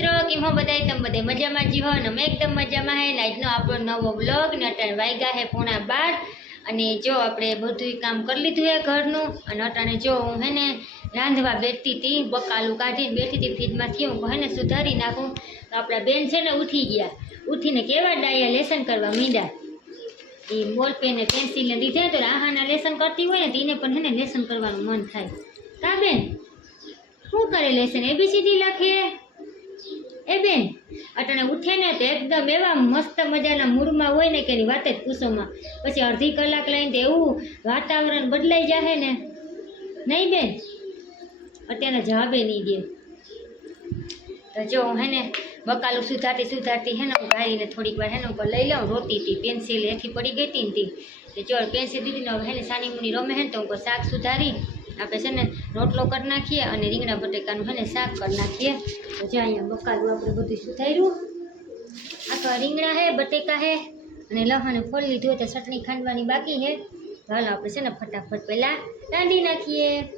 મિત્રો કેમ હો બધાય તમે બધે મજામાં જ હો ને અમે એકદમ મજામાં હે ને આજનો આપણો નવો વ્લોગ ને અટાણે વાગ્યા હે 11:30 અને જો આપણે બધું કામ કરી લીધું હે ઘરનું અને અટાણે જો હું હે ને રાંધવા બેઠતી હતી બકાલું કાઢીને બેઠી હતી ફ્રીજમાંથી હું હે ને સુધારી નાખું તો આપણા બેન છે ને ઉઠી ગયા ઉઠીને કેવા ડાયા લેસન કરવા મીંડ્યા એ બોલ પેન ને પેન્સિલ ને લીધે તો આહાના લેસન કરતી હોય ને તેને પણ હે ને લેસન કરવાનું મન થાય કા બેન શું કરે લેસન એબીસીડી લખે એ બેન અટાણે ઉઠે ને તો એકદમ એવા મસ્ત મજાના મૂડમાં હોય ને કે એની વાત જ પૂછોમાં પછી અડધી કલાક લઈને તો એવું વાતાવરણ બદલાઈ જાય ને નહીં બેન અત્યારના જવાબે નહીં દે તો જો હે ને બકાલું સુધારતી હે ને હું ગાડીને થોડીક વાર હે ને ઉપર લઈ લઉં રોતી હતી પેન્સિલ એથી પડી ગઈ હતી ને જો પેન્સિલ દીધી ને હે ને સાની મુની રમે હે ને તો ઉપર શાક સુધારી આપણે છે ને રોટલો કરી નાખીએ અને રીંગણા બટેકાનું છે ને શાક કરી નાખીએ તો જો અહીંયા બકાલું આપણે બધું સુધાર્યું આખા રીંગણા હે બટેકા હે અને લસણ ફોલી લીધું તો ચટણી ખાંડવાની બાકી છે તો હાલો આપણે છે ને ફટાફટ પહેલાં રાંધી નાખીએ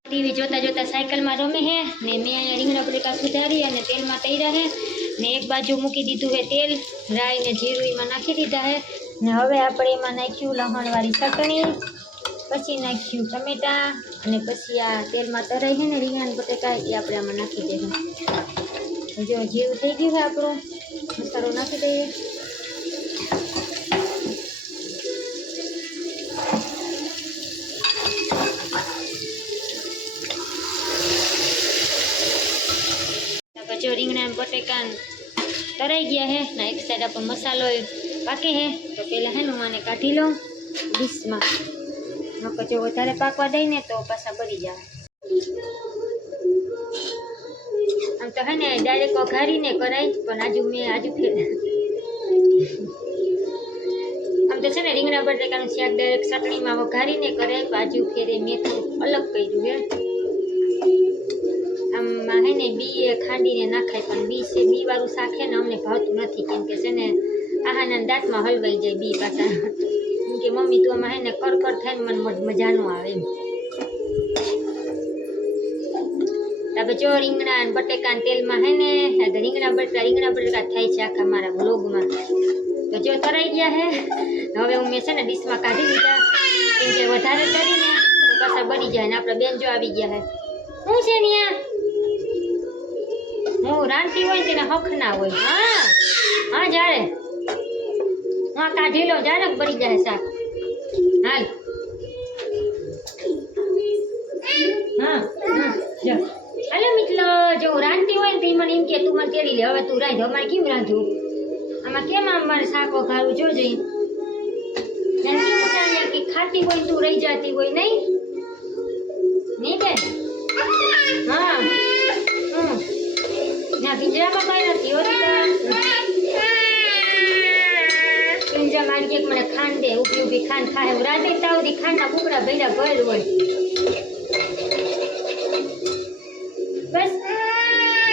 ટીવી જોતા જોતા સાયકલમાં રમે હે ને મેં અહીંયા રીંગણા બટેકા સુધારી અને તેલમાં તળ્યા હે ને એક બાજુ મૂકી દીધું હે તેલ રાઈ ને જીરું એમાં નાખી દીધા હે ને હવે આપણે એમાં નાખ્યું લસણવાળી ચટણી પછી નાખ્યું ટમેટા અને પછી આ તેલમાં તરાઈ છે ને રીંગણા બટેકા એ આપણે આમાં નાખી દઈએ જો જીરું થઈ ગયું છે આપણું મસાલો નાખી દઈએ જો રીંગણા બટેકા તરાઈ ગયા હે ને એક સાઈડ આપણો મસાલો પાકે હે તો પહેલાં હે ને આને કાઢી લો ડીશમાં જો વધારે પાકવા દઈ ને તો પાછા બળી જાય આમ તો હે ને ડાયરેક્ટ વઘારીને કરાય પણ આજુ ફેર આમ તો છે ને રીંગણા બટેકાનું શાક ડાયરેક્ટ ચટણીમાં વઘારીને કરાય બાજુ ફેરે મેં થોડું અલગ કર્યું હે આમાં હે ને બી ખાંડીને નાખાય પણ બી વાળું શાક હે ને અમને ભાવતું નથી કેમ કે છે ને આહાના દાંતમાં હલવાઈ જાય બી પાછા કે મમ્મી તું આમાં હે ને કડકડ થાય ને મને મજા ન આવે એમ હવે જો રીંગણા અને બટેકા તેલમાં હે ને રીંગણા બટેકા થાય છે આખા મારા વ્લોગમાં તો જો તરાઈ ગયા હે હવે હું મેં છે ને ડીશમાં કાઢી દીધા કેમ કે વધારે તરીને તો પાછા બળી જાય ને આપણા બેન જો આવી ગયા હે શું છે ન્યા હું રાંધતી હોય તેને હક ના હોય હા જ્યારે હા કાઢી લો જાને બળી જાય શાક હાલ હા જો હાલો મિત્રો જો હું રાંધતી હોય ને તો મને એમ કે તું મને તેડી લે હવે તું રાંધ અમારે કેમ રાંધવું આમાં કેમ આમ મારે શાક વઘારું જો જઈ કે ખાતી હોય તું રહી જતી હોય નહીં બેન હા ના પિંજરામાં કઈ નથી પિંજરા મારી કે મને ખાંડ દે ઉભી ખાંડ ખાય હું રાતે તાવથી ખાંડના કુકડા ભર્યા ભરેલ હોય બસ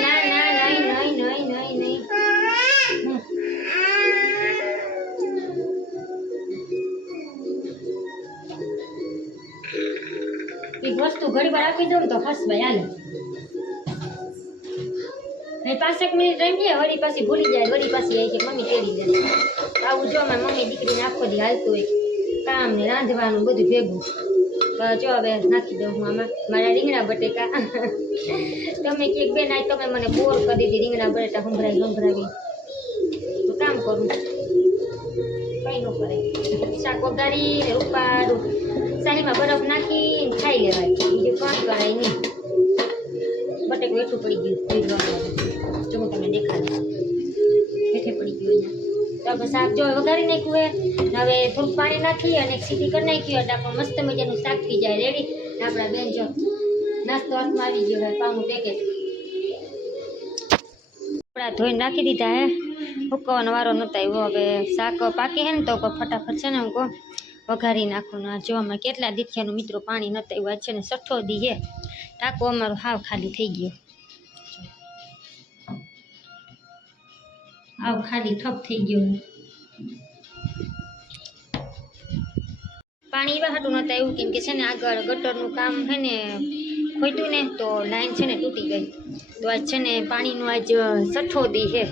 ના નહીં એક વસ્તુ ઘડી વાર આપી દઉં તો હસવાય હાલે 5 મિનિટ રમીએ વળી પાછી ભૂલી જાય વળી પાછી આવી કે મમ્મી તેડી જાય આવું જો અમારી મમ્મી દીકરીને આખો દી હાલતું હોય કામ ને રાંધવાનું બધું ભેગું તો જો હવે નાખી દઉં હું આમાં મારા રીંગણા બટેકા તમે કે બેન આ તમે મને બોર કરી દીધી રીંગણા બટેટા સંભળાવી તો કામ કરું કંઈ ન કરે શાક વઘારી ને ઉપાડું સાહીમાં બરફ નાખી ખાઈ લેવાય બીજું કામ કરાય નહીં બટેકું એટલું પડી ગયું જો હું તમને દેખાડીશ હેઠે પડી ગયું અહીંયા તો શાક જો વઘારી નાખ્યું હવે થોડુંક પાણી નાખી અને એક સીટી કરી નાખ્યું એટલે આપણું મસ્ત મજાનું શાક થઈ જાય રેડી આપણા બેન જો નાસ્તો હાથમાં આવી ગયો હોય પાઉનું પેકેટ કપડા ધોઈને રાખી દીધા હે હુકવાનો વારો નહોતો આવ્યો હવે શાક પાકી હે ને તો ફટાફટ છે ને હું કહું વઘારી નાખું ને જોવામાં કેટલા દીઠિયાનું મિત્રો પાણી નહોતું આવ્યું છે ને 6 દી હે ટાંકો અમારું હાવ ખાલી થઈ ગયો આવ ખાલી ઠપ થઈ ગયો પાણી એવા હાટું નહોતા એવું કેમ કે છે ને આગળ ગટરનું કામ છે ને ખોટ્યું ને તો લાઈન છે ને તૂટી ગઈ. તો આજ છે ને પાણીનું આજ 6ઠો દી છે.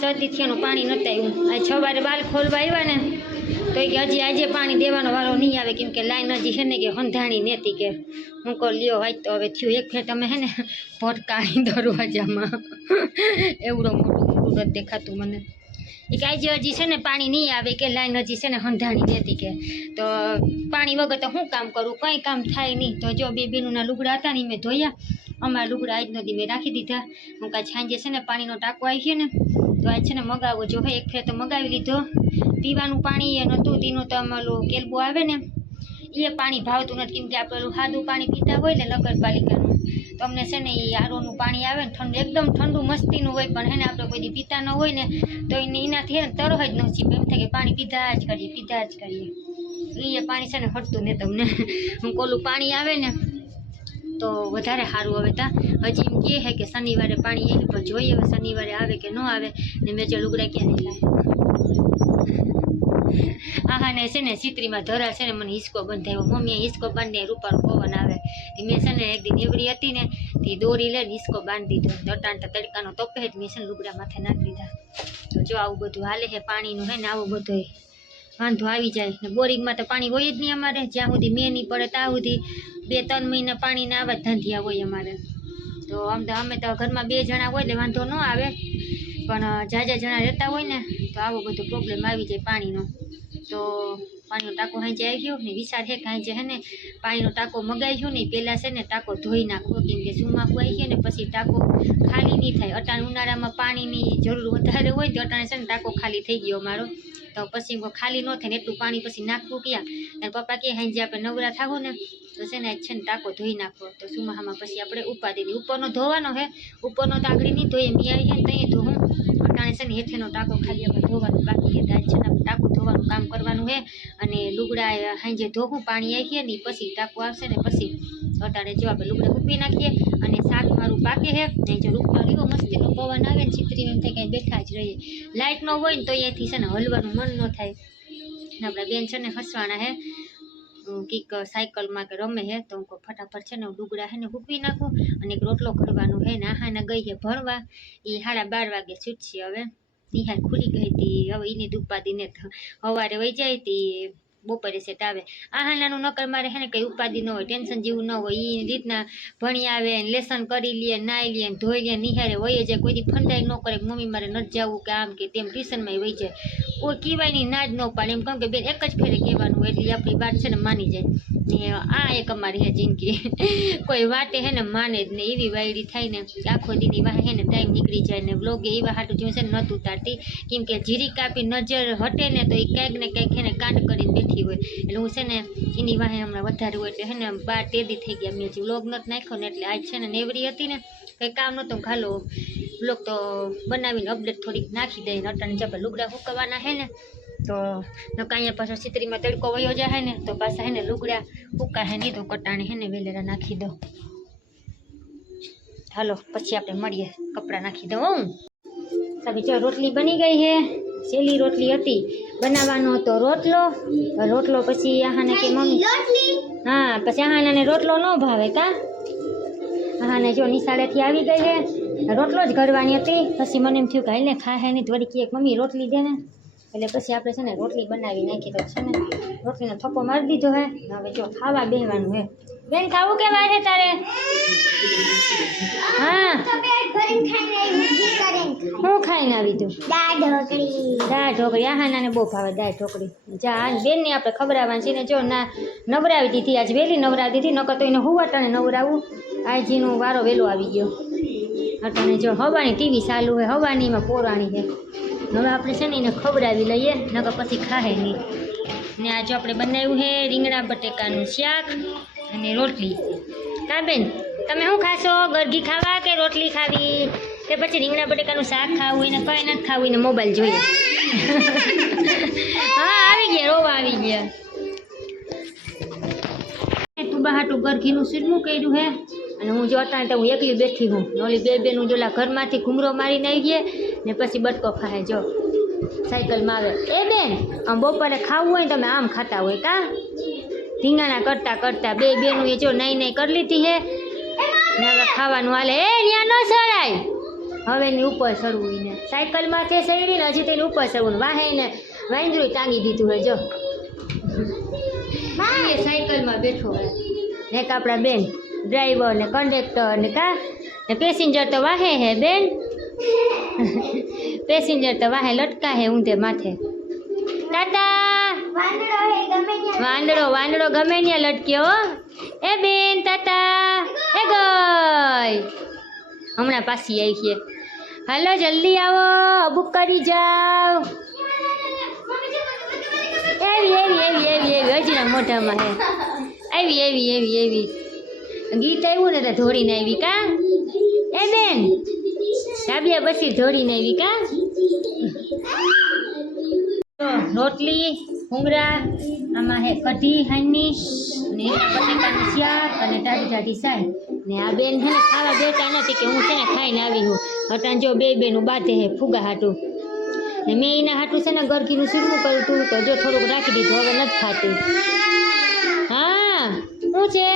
6 દીથી એનું પાણી નહોતું આવ્યું. આજ સવારે બાલ ખોલવા આવ્યા ને તો કે હજી આજે પાણી દેવાનો વારો નહીં આવે, કેમ કે લાઈન હજી છે ને કે હંધાણી નહોતી. કે હું કહું લ્યો આજ તો હવે થયું. એક ફેર તમે હે ને ભટકાઈ દરવાજામાં એવડો મોટું નથી દેખાતું મને. એ કે આજે હજી છે ને પાણી નહીં આવે, કે લાઈન હજી છે ને હંધાણી નહોતી. કે તો પાણી વગર તો શું કામ કરું, કંઈ કામ થાય નહીં. તો જો બે બેનુંના લુગડા હતા ને મેં ધોયા. અમારા લુગડા આજનો દી મેં રાખી દીધા. હું કાંઈ સાંજે છે ને પાણીનો ટાંકો આવી છે ને તો આજ છે ને મગાવો જો હે. એક ફેર તો મગાવી લીધો. પીવાનું પાણી એ નહોતું દીનું તો અમારું કેલ્બો આવે ને એ પાણી ભાવતું નથી, કેમ કે આપણે સાદું પાણી પીતા હોય ને નગરપાલિકાનું તો અમને છે ને એ આરોનું પાણી આવે ને ઠંડુ, એકદમ ઠંડુ મસ્તીનું હોય. પણ એને આપણે કોઈ દી પીતા ન હોય ને તો એનાથી હે ને તરહ જ ન ચીપે, એમ થાય કે પાણી પીધા જ કરીએ. એ પાણી છે ને હટતું ને તમને. હું કોલું પાણી આવે ને તો વધારે સારું. હવે તા હજી એમ કહે છે કે શનિવારે પાણી આવે, પણ જોઈએ હવે શનિવારે આવે કે ન આવે. ને મેં જો લુગડા ક્યાં નહીં લાવે. આહા ને છે ને ચિત્રીમાં ધરા છે ને મને હિસકો બંધાયો. મમ્મીએ હિસકો બાંધીને રૂપારું પવન આવે. મેં છે ને એક દિન એવડી હતી ને તે દોરી લઈને હિસકો બાંધી દીધો. દટાણતા તડકાનો તપે જ મેં છે ને લુગડા માથે નાખી દીધા. તો જો આવું બધું હાલે છે પાણીનું હે ને. આવું બધું વાંધો આવી જાય ને. બોરિંગમાં તો પાણી હોય જ નહીં અમારે. જ્યાં સુધી મેં નહીં પડે ત્યાં સુધી 2-3 મહિના પાણીના આવા જ ધાંધિયા હોય અમારે. તો આમ તો અમે તો ઘરમાં 2 જણા હોય એટલે વાંધો ન આવે, પણ જાજા જણા રહેતા હોય ને તો આવો બધો પ્રોબ્લેમ આવી જાય પાણીનો. તો પાણીનો ટાંકો હાંજે આવી ગયો ને વિચાર છે કે હાંજે હે ને પાણીનો ટાંકો મગાવી ગયો ને પહેલાં છે ને ટાંકો ધોઈ નાખવો, કેમ કે સુમાખું આવી ગયો ને પછી ટાંકો ખાલી નહીં થાય. અટાણે ઉનાળામાં પાણીની જરૂર વધારે હોય તો અટાણે છે ને ટાંકો ખાલી થઈ ગયો અમારો. તો પછી ખાલી ન થાય ને એટલું પાણી પછી નાખવું ક્યાં. અને પપ્પા કહે હાંજે આપણે નવરા થાવો ને તો છે ને છે ને ટાંકો ધોઈ નાખવો. તો સુમાહામાં પછી આપણે ઉપાડી દઈએ. ઉપરનો ધોવાનો છે, ઉપરનો તો આગળ નહીં ધોઈએ. મેં આવી છે ને ત્યાં ધોવું. અટાણે છે ને હેઠેનો ટાંકો ખાલી આપણે ધોવાનું બાકી છે. આજ છે ને આપણે ટાંકો ધોવાનું કામ કરવાનું છે. અને લુગડા હાંજે ધોવું પાણી આવી ગયા ને પછી ટાંકો આવશે ને પછી અટાણે જો આપણે લુગડા મૂકી નાખીએ. અને શાક મારું પાકે છે ને. જો રૂપા રહ્યો મસ્તીનો પવન આવે ને ચિત્રી એમ થાય કાંઈ બેઠા જ રહીએ. લાઇટ ન હોય ને તો અહીંયાથી છે ને હલવાનું મન ન થાય. ને આપણા બેન છે ને હસવાના છે કંઈક સાયકલમાં કે રમે છે. તો હું ફટાફટ છે ને લુગડા છે ને મૂકી નાખું અને એક રોટલો કરવાનો છે ને. આહાને ગઈ છે ભણવા. એ 12:30 વાગે છૂટશે. હવે નિહાળ ખુલી ગઈ હતી. હવે એની ઉપાધિને સવારે વહી જાય હતી, બપોરે સેટ આવે. આહાનાનું નકર મારે છે ને કંઈ ઉપાધિ ન હોય, ટેન્શન જેવું ન હોય. એ રીતના ભણી આવે ને લેસન કરી લે, નાહી લે, ધોઈ લે, નિહાળે વહી જાય. કોઈ દી ફંડાઈ ન કરે કે મમ્મી મારે નથી જવું કે આમ કે તેમ. ટ્યુશનમાં વહી જાય. કોઈ કહેવાય નહીં, ના જ ન પાડે. એમ કહું કે બેન એક જ ફેરે કહેવાનું એટલે આપણી વાત છે ને માની જાય. ને આ એક અમારી હે જિંદગી. કોઈ વાટે હે ને માને જ ને. એવી વાયડી થાય ને આખો દીની વાહે હે ને ટાઈમ નીકળી જાય ને. બ્લોગે એવા હાટું જેવું છે ને નહોતું ઉતારતી, કેમ કે જીરી કાપી નજર હટે ને તો એ કંઈક ને કંઈક હે ને કાંડ કરીને બેઠી હોય. એટલે હું છે ને એની વાહે હમણાં વધારે હોય એટલે હે ને 12 તેદી થઈ ગયા. મેં હજી વ્લોગ નથી નાખ્યો ને એટલે આજ છે ને નેવરી હતી ને કંઈ કામ નહોતું. ખાલો વ્લોગ તો બનાવીને અપડેટ થોડીક નાખી દઈને. અટાણે જે આપણે લુગડા સૂકવવાના છે ને તો નકા અહીંયા પાછો ચિત્રીમાં તડકો વયો જાય ને તો પાછા હે ને લુગડા સૂકા હે નહીં તો કટાણે હે ને વેલેરા નાખી દો. હાલો પછી આપણે મળીએ. કપડાં નાખી દઉં હું. સાબી જો રોટલી બની ગઈ છે. છેલ્લી રોટલી હતી. બનાવવાનો હતો રોટલો પછી આહાને કે મમ્મી હા પછી આહાને રોટલો ન ભાવે કા. આહાને જો નિશાળેથી આવી ગઈ છે, રોટલો જ ઘડવાની હતી. પછી મને એમ થયું કે હાલને ખાહે નહીં તો વળી કે મમ્મી રોટલી દે ને. એટલે પછી આપણે છે ને રોટલી બનાવી નાખી. તો છે ને રોટલીનો થપ્પો મારી દીધો હે. હવે જો ખાવા બેહવાનું હે. બેન ખાવું કે વાર છે તારે? હા હું ખાઈને આવી તું? દાળ ઢોકળી. આહાનાને બહુ ભાવે દાળ ઢોકળી. જા બેનને આપણે ખવડાવવાની છે ને. જો ના નવરાવી દીધી, આજ વહેલી નવરાવી દીધી. નકર તો એને હુવાટાને નવરાવું. આજનો વારો વહેલો આવી ગયો. અટાણે જો હવાની ટીવી ચાલુ હોય. હવાનીમાં પોરાણી છે. હવે આપણે છે ને એને ખવડાવી લઈએ, નકર પછી ખાહે નહીં. ને આજે આપણે બનાવ્યું છે રીંગણા બટેકાનું શાક અને રોટલી. કા બેન તમે શું ખાશો? ગરગી ખાવા કે રોટલી ખાવી કે પછી રીંગણા બટેકાનું શાક ખાવું એને કંઈ નથી ખાવું એને મોબાઈલ જોઈએ. હા આવી ગયા, રોવા આવી ગયા. તું બહાટું ગરગીનું સીરમું કર્યું હે અને હું જો અટાણે તો હું એકલી બેઠી હું. ઓલી બેનું જોલા ઘરમાંથી ઘૂમરો મારીને આવી ગયા ને પછી બટકો ખાય. જો સાયકલમાં આવે. એ બેન આમ બપોરે ખાવું હોય ને તમે આમ ખાતા હોય કા. રીંગણા કરતા કરતા બે બેનું એ જો નાઈ કરી લીધી હે. ને હવે ખાવાનું હાલે એ ન્યા ન ચડાય હવે એની ઉપર ચડવું એને સાયકલમાં છે સૈરી ને હજી તેની ઉપર ચડવું વાહે ને વાંદરું ટાંગી દીધું હોય જો એ સાયકલમાં બેઠો હોય ને એક આપણા બેન ડ્રાઈવર ને કંડક્ટર ને કા ને પેસેન્જર તો વાહે હે બેન પેસેન્જર તો વાહે લટકા હે ઊંધે માથે ટાટા વાંદડો ગમે ત્યાં લટક્યો એ બેન ટાટા એ ગઈ હમણાં પાછી આવી છે હાલો જલ્દી આવો બુક કરી જાઓ એવી હજી ના મોઢામાં હે એવી ગીત આવ્યું ને તો ધોડીને આવી કા એ બેન ડાબિયા પછી ધોડીને આવી કા રોટલી ભૂંગળા આમાં હે કઢી હાંડની અને બટેકાનું શાક અને ટાઢી સાય ને આ બેન છે ને ખાવા દેતા નથી કે હું છે ને ખાઈને આવી હું હટાણ જો બે બેનું બાંધે હે ફુગા હાટું ને મેં એના હાટું છે ને ગરકીનું સીરવું કર્યું હતું તો જો થોડુંક રાખી દીધું હવે નથી ખાતી હા શું છે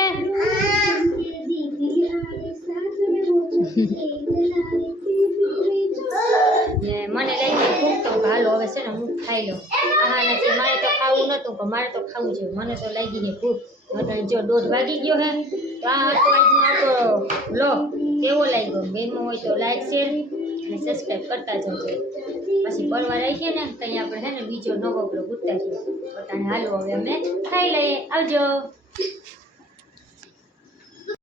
ને મને લઈ ખૂબ તો હાલો હવે છે ને હું ખાઈ લઉં હા નથી મારે તો ખાવું નહોતું પણ મારે તો ખાવું છે મને તો લાગી છે ખૂબ જો 1:30 વાગી ગયો હે તો આ આજનો આપણો બ્લોગ કેવો લાગ્યો ગમ્યો હોય તો લાઈક શેર અને સબસ્ક્રાઈબ કરતા જજો પછી પરવાર રાખીએ ને ત્યાં આપણે છે ને બીજો નવો બ્લોગ ઉતારીએ પોતાને હાલો હવે અમે ખાઈ લઈએ આવજો